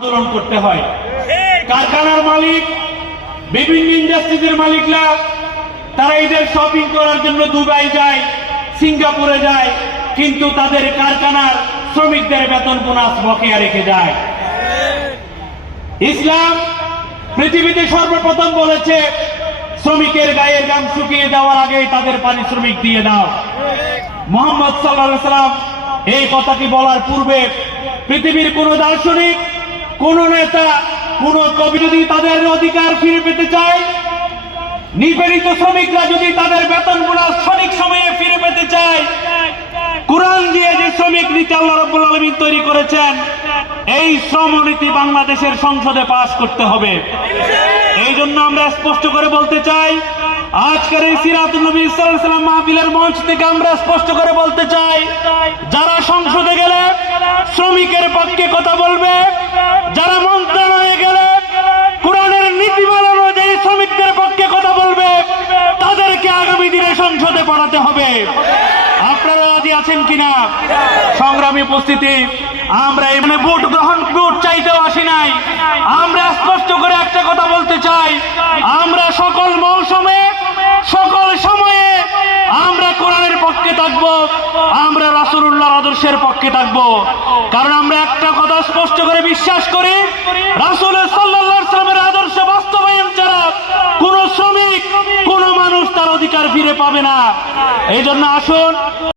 আন্দোলন করতে হয়। কারখানার মালিক, বিভিন্ন ইন্ডাস্ট্রিজের মালিকরা তারা এদের শপিং করার জন্য দুবাই যায়, সিঙ্গাপুরে যায়, কিন্তু তাদের কারখানার শ্রমিকদের বেতন বোনাস বকেয়া রেখে যায়। ইসলাম পৃথিবীতে সর্বপ্রথম বলেছে শ্রমিকের গায়ের ঘাম শুকিয়ে যাওয়ার আগে তাদের পারিশ্রমিক দিয়ে দাও। মুহাম্মদ সাল্লাল্লাহু আলাইহি ওয়াসাল্লাম এই কথাটি বলার পূর্বে পৃথিবীর কোন দার্শনিক, কোন নেতা, কোন কবি যদি তাদের অধিকার ফিরে পেতে চায়, নিপীড়িত শ্রমিকরা যদি তাদের বেতন বোনাস সঠিক সময়ে ফিরে পেতে চায়, কোরআন দিয়ে যে শ্রমিক নীতি আল্লাহ রাব্বুল আলামিন তৈরি করেছেন, এই শ্রম নীতি বাংলাদেশের সংসদে পাস করতে হবে। এই জন্য আমরা স্পষ্ট করে বলতে চাই, আজকের এই সিরাতুন নবী সাল্লাল্লাহু আলাইহি ওয়াসাল্লাম মাহফিলের মঞ্চ থেকে আমরা স্পষ্ট করে বলতে চাই, যারা সংসদে গেলে শ্রমিকের পক্ষে কথা বলবে, যারা মন্ত্রণালয়ে গেলে কোরআনের নীতিমালা অনুযায়ী শ্রমিকদের পক্ষে কথা বলবে, তাদেরকে আগামী দিনে সংসদে পড়াতে হবে। আপনারা রাজি আছেন কিনা? সংগ্রামী উপস্থিতি, আমরা এখানে ভোট চাইতেও আসি নাই। আমরা স্পষ্ট করে একটা কথা বলতে চাই, আমরা সকল মৌসুমে, সকল সময়ে আমরা কোরআনের পক্ষে থাকব, আমরা রাসূলুল্লাহর আদর্শের পক্ষে থাকব। কারণ আমরা একটা কথা স্পষ্ট করে বিশ্বাস করি, রাসূল সাল্লাল্লাহু আলাইহি ওয়াসাল্লামের আদর্শ বাস্তবায়ন ছাড়া কোন শ্রমিক, কোন মানুষ তার অধিকার ফিরে পাবে না। এই জন্য আসুন